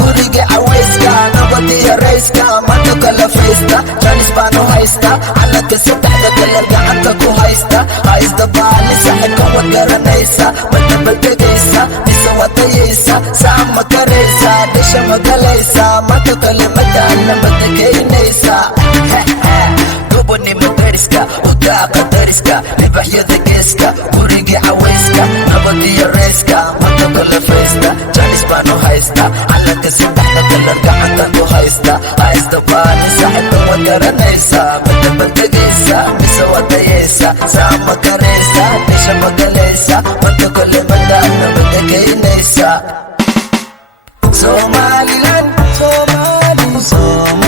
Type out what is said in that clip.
guriga caweyska nabadiya rayska maanta kala faysta jaanis baanu haysta calanka saddexda kalar gacanta ku haysta haysta baali saaxibka wad garanaysa madabaldegaysa mise wadayaysa saca ma karaysa dhisha ma galaysa maanta kalimada alla madageynaysa gobonimo deriska udaaqa deriska libaxyada geeska guriga caweyska nabadiya rayska maanta kala faysta jaanis baanu haysta calanka saddexda kalar gacanta ku haysta haysta baali saaxibka wad garanaysa madabaldegaysa mise wadayaysa saca ma karaysa dhisha ma galaysa maanta kalimada alla madageynaysa Somaliland, Somali, Somali